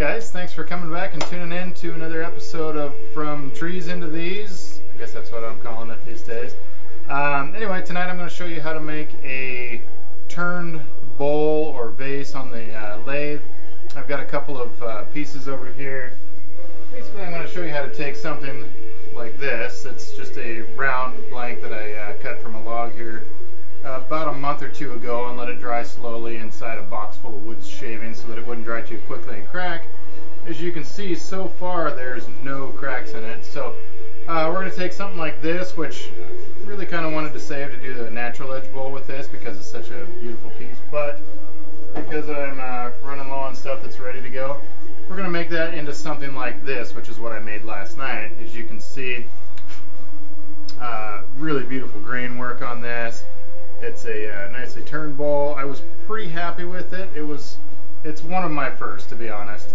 guys, thanks for coming back and tuning in to another episode of From Trees Into These. I guess that's what I'm calling it these days. Anyway, tonight I'm going to show you how to make a turned bowl or vase on the lathe. I've got a couple of pieces over here. Basically, I'm going to show you how to take something like this. It's just a round blank that I cut from a log here about a month or two ago and let it dry slowly inside a box full of wood shavings so that it wouldn't dry too quickly and crack. As you can see, so far there's no cracks in it. So we're going to take something like this, which I really kind of wanted to save to do the natural edge bowl with this because it's such a beautiful piece, but because I'm running low on stuff that's ready to go, we're going to make that into something like this, which is what I made last night. As you can see, really beautiful grain work on this. It's a nicely turned bowl. I was pretty happy with it. It's one of my first, to be honest.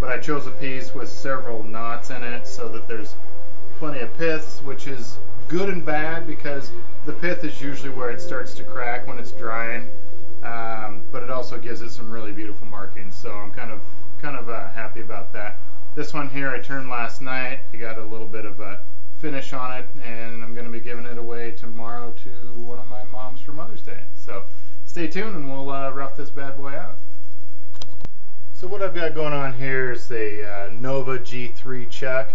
But I chose a piece with several knots in it so that there's plenty of piths, which is good and bad because the pith is usually where it starts to crack when it's drying. But it also gives it some really beautiful markings. So I'm kind of happy about that. This one here I turned last night. I got a little bit of a finish on it, and I'm going to be giving it away tomorrow to one of my moms for Mother's Day. So stay tuned and we'll rough this bad boy out. So what I've got going on here is the Nova G3 chuck.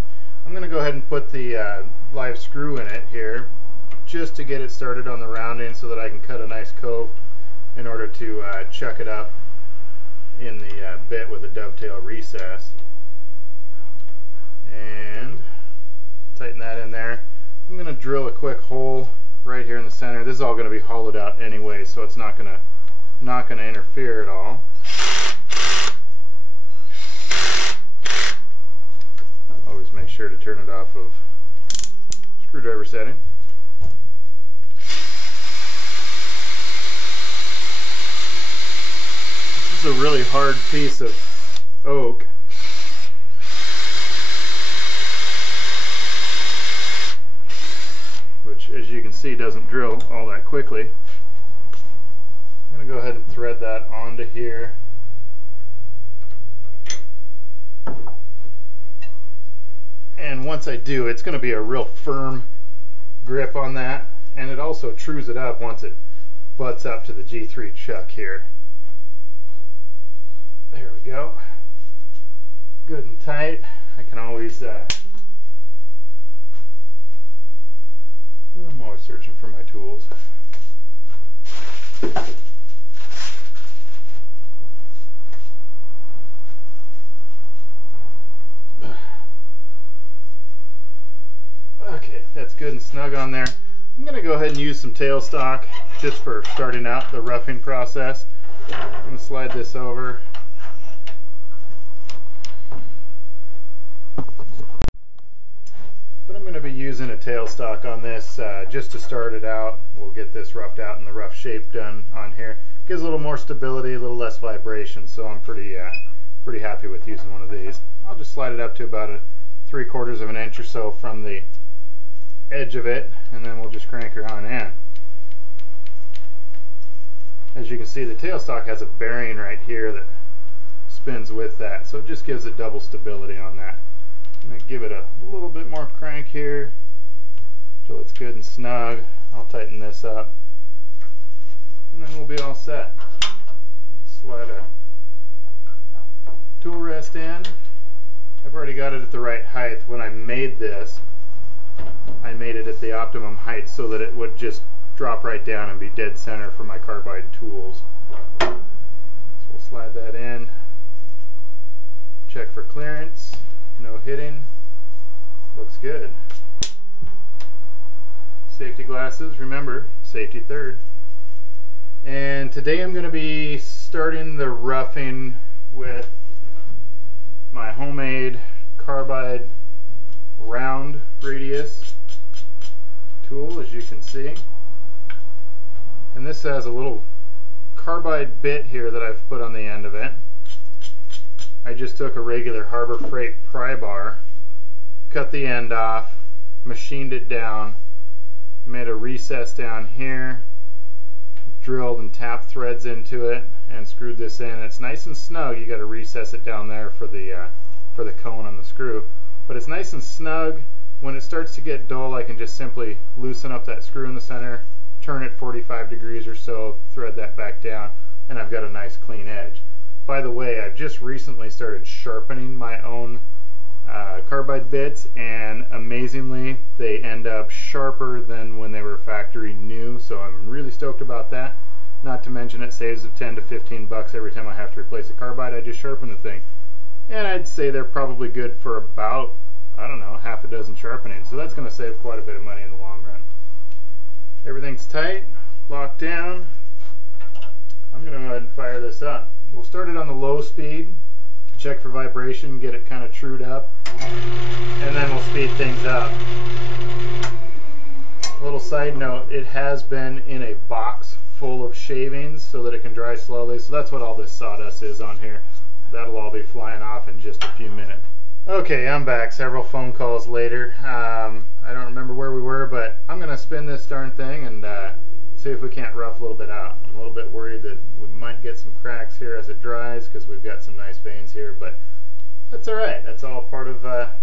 I'm going to go ahead and put the live screw in it here just to get it started on the rounding so that I can cut a nice cove in order to chuck it up in the bit with a dovetail recess. And tighten that in there. I'm going to drill a quick hole right here in the center. This is all going to be hollowed out anyway, so it's not going to interfere at all. Always make sure to turn it off of screwdriver setting. This is a really hard piece of oak. Which, as you can see, doesn't drill all that quickly. I'm going to go ahead and thread that onto here. And once I do, it's going to be a real firm grip on that, and it also trues it up once it butts up to the G3 chuck here. There we go. Good and tight. I can always I'm always searching for my tools. Okay, that's good and snug on there. I'm going to go ahead and use some tailstock just for starting out the roughing process. I'm going to slide this over. But I'm going to be using a tailstock on this just to start it out. We'll get this roughed out and the rough shape done on here. Gives a little more stability, a little less vibration, so I'm pretty happy with using one of these. I'll just slide it up to about a 3/4 of an inch or so from the edge of it, and then we'll just crank her on in. As you can see, the tailstock has a bearing right here that spins with that, so it just gives it double stability on that. I'm going to give it a little bit more crank here until it's good and snug. I'll tighten this up and then we'll be all set. Slide a tool rest in. I've already got it at the right height. When I made this, I made it at the optimum height so that it would just drop right down and be dead center for my carbide tools. So we'll slide that in. Check for clearance. No hitting. Looks good. Safety glasses, remember, safety third. And today I'm going to be starting the roughing with my homemade carbide round radius tool, as you can see. And this has a little carbide bit here that I've put on the end of it. I just took a regular Harbor Freight pry bar, cut the end off, machined it down, made a recess down here, drilled and tapped threads into it, and screwed this in. It's nice and snug. You got to recess it down there for the cone on the screw, but it's nice and snug. When it starts to get dull, I can just simply loosen up that screw in the center, turn it 45 degrees or so, thread that back down, and I've got a nice clean edge. By the way, I've just recently started sharpening my own carbide bits, and amazingly they end up sharper than when they were factory new, so I'm really stoked about that. Not to mention it saves of 10 to 15 bucks every time I have to replace a carbide. I just sharpen the thing, and I'd say they're probably good for about, I don't know, half a dozen sharpening, so that's going to save quite a bit of money in the long run. Everything's tight, locked down. I'm going to go ahead and fire this up. We'll start it on the low speed, check for vibration, get it kind of trued up, and then we'll speed things up. A little side note, it has been in a box full of shavings so that it can dry slowly, so that's what all this sawdust is on here. That'll all be flying off in just a few minutes. Okay, I'm back several phone calls later. I don't remember where we were, but I'm going to spin this darn thing and see if we can't rough a little bit out. I'm a little bit worried that we might get some cracks here as it dries because we've got some nice veins here, but that's alright. That's all part of trying.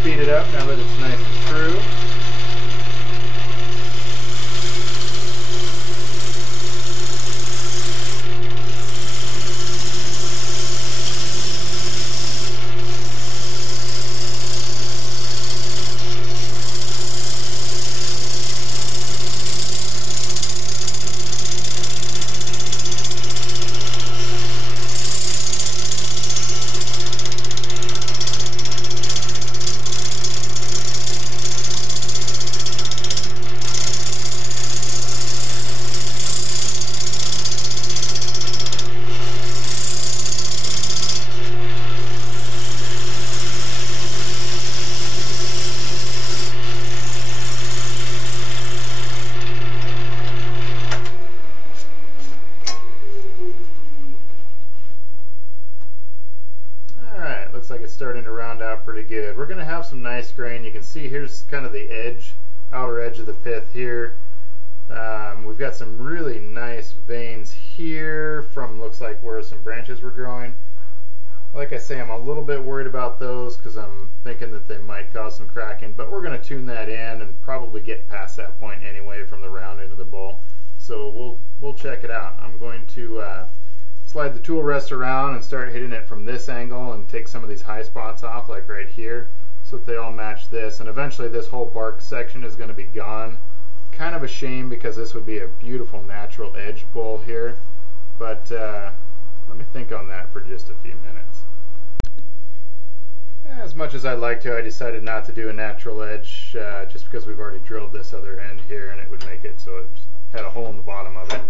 Speed it up now that it's nice and true. Looks like it's starting to round out pretty good. We're going to have some nice grain. You can see here's kind of the edge, outer edge of the pith here. We've got some really nice veins here from, looks like, where some branches were growing. Like I say, I'm a little bit worried about those because I'm thinking that they might cause some cracking, but we're going to tune that in and probably get past that point anyway from the round end of the bowl. So we'll check it out. I'm going to slide the tool rest around and start hitting it from this angle and take some of these high spots off, like right here, so that they all match this, and eventually this whole bark section is going to be gone. Kind of a shame because this would be a beautiful natural edge bowl here, but let me think on that for just a few minutes. As much as I'd like to, I decided not to do a natural edge just because we've already drilled this other end here and it would make it so it had a hole in the bottom of it.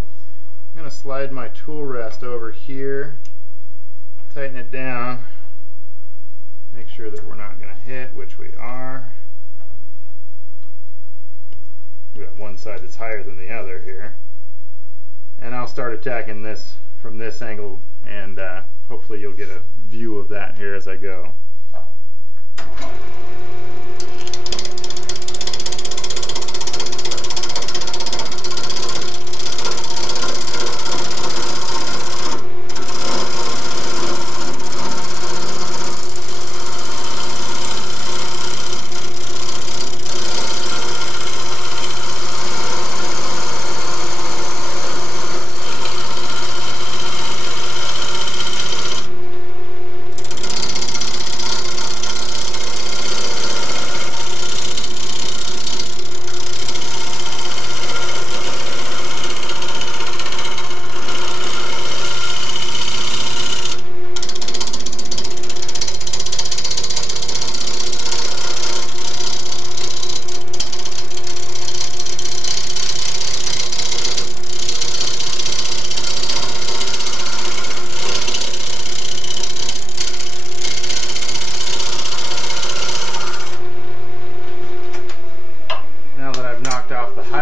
I'm going to slide my tool rest over here, tighten it down, make sure that we're not going to hit, which we are. We've got one side that's higher than the other here. And I'll start attacking this from this angle, and hopefully you'll get a view of that here as I go.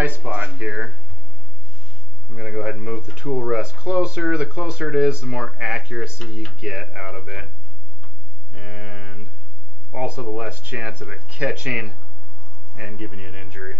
Spot here, I'm going to go ahead and move the tool rest closer. The closer it is, the more accuracy you get out of it, and also the less chance of it catching and giving you an injury.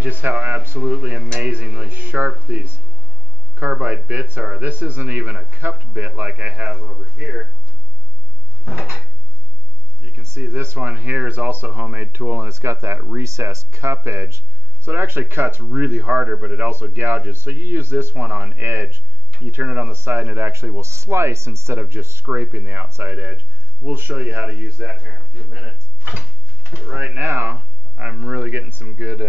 Just how absolutely amazingly sharp these carbide bits are. This isn't even a cupped bit like I have over here. You can see this one here is also a homemade tool, and it's got that recessed cup edge, so it actually cuts really harder, but it also gouges. So you use this one on edge, you turn it on the side and it actually will slice instead of just scraping the outside edge. We'll show you how to use that here in a few minutes. But right now I'm really getting some good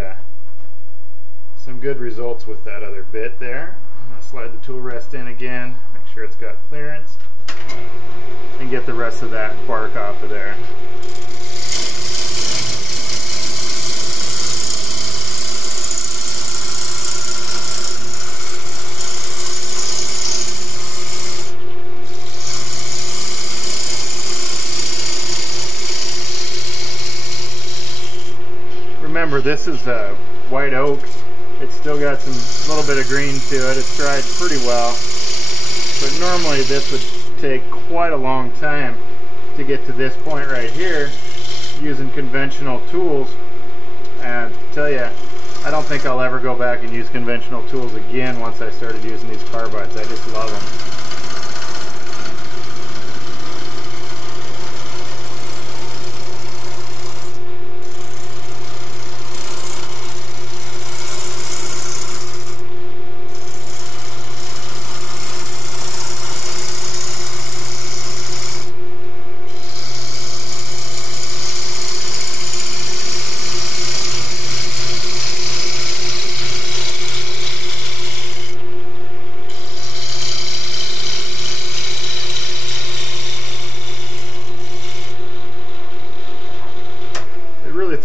results with that other bit there. I'm going to slide the tool rest in again, make sure it's got clearance, and get the rest of that bark off of there. Remember, this is a white oak. It's still got some little bit of green to it. It's dried pretty well, but normally this would take quite a long time to get to this point right here using conventional tools. And to tell you, I don't think I'll ever go back and use conventional tools again once I started using these carbides. I just love them.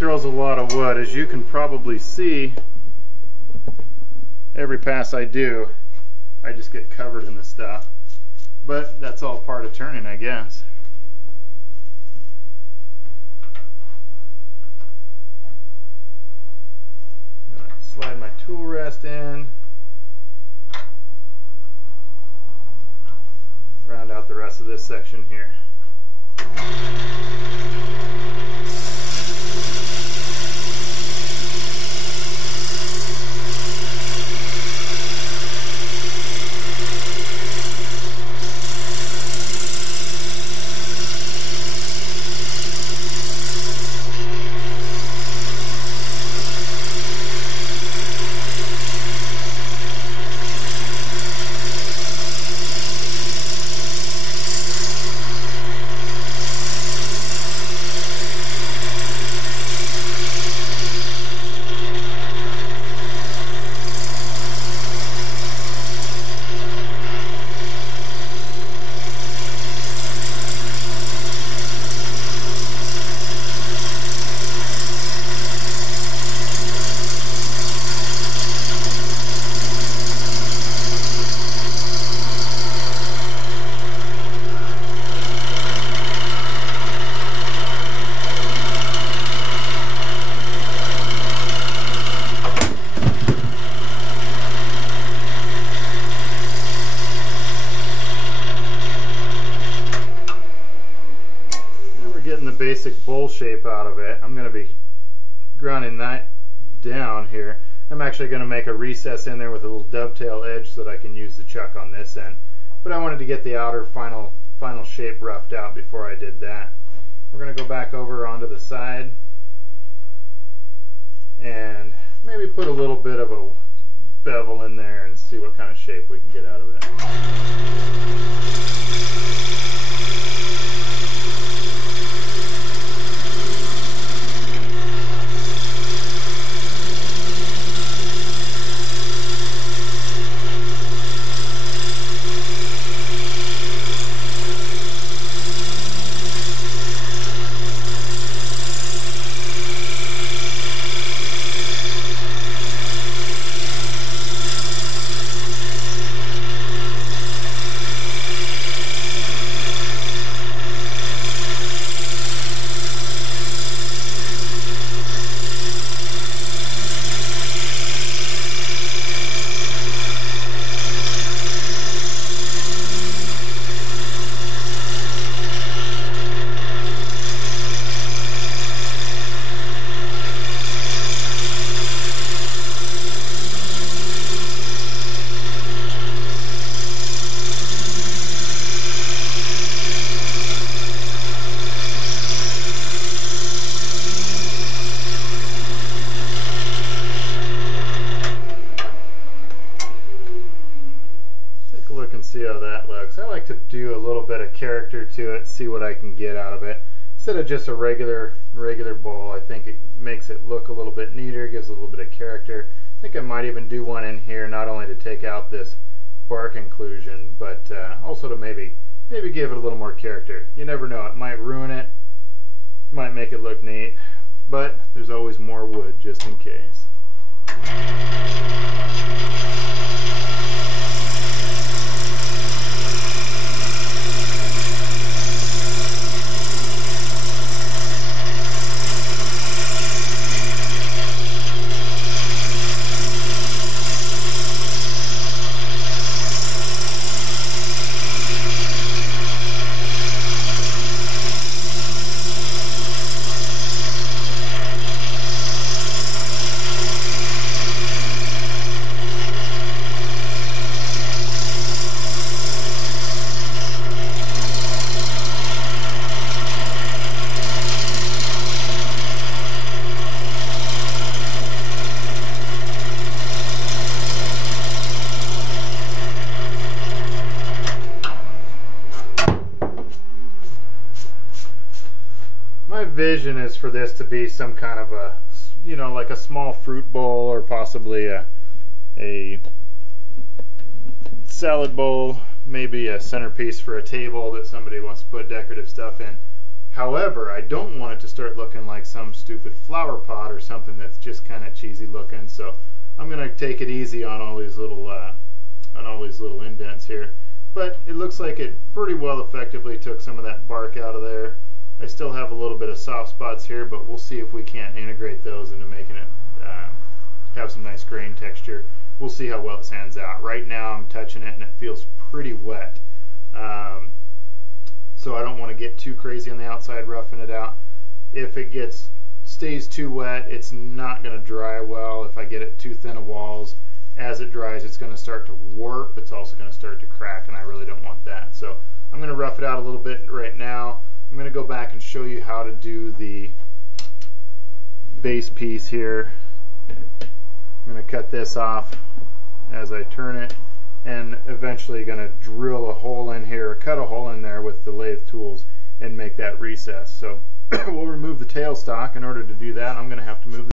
drill's a lot of wood. As you can probably see, every pass I do, I just get covered in the stuff. But that's all part of turning, I guess. Slide my tool rest in. Round out the rest of this section here. Basic bowl shape out of it. I'm going to be grinding that down here. I'm actually going to make a recess in there with a little dovetail edge so that I can use the chuck on this end. But I wanted to get the outer final shape roughed out before I did that. We're going to go back over onto the side and maybe put a little bit of a bevel in there and see what kind of shape we can get out of it. See how that looks. I like to do a little bit of character to it, see what I can get out of it. Instead of just a regular bowl, I think it makes it look a little bit neater, gives a little bit of character. I think I might even do one in here, not only to take out this bark inclusion, but also to maybe give it a little more character. You never know, it might ruin it, might make it look neat, but there's always more wood just in case. My vision is for this to be some kind of a, you know, like a small fruit bowl, or possibly a salad bowl, maybe a centerpiece for a table that somebody wants to put decorative stuff in. However, I don't want it to start looking like some stupid flower pot or something that's just kind of cheesy looking. So I'm going to take it easy on all these little indents here. But it looks like it pretty well effectively took some of that bark out of there. I still have a little bit of soft spots here, but we'll see if we can't integrate those into making it have some nice grain texture. We'll see how well it sands out. Right now I'm touching it and it feels pretty wet. So I don't want to get too crazy on the outside roughing it out. If it stays too wet, it's not going to dry well. If I get it too thin of walls, as it dries it's going to start to warp. It's also going to start to crack, and I really don't want that. So I'm going to rough it out a little bit right now. I'm going to go back and show you how to do the base piece here. I'm going to cut this off as I turn it, and eventually going to drill a hole in here, or cut a hole in there with the lathe tools and make that recess. So we'll remove the tailstock. In order to do that, I'm going to have to move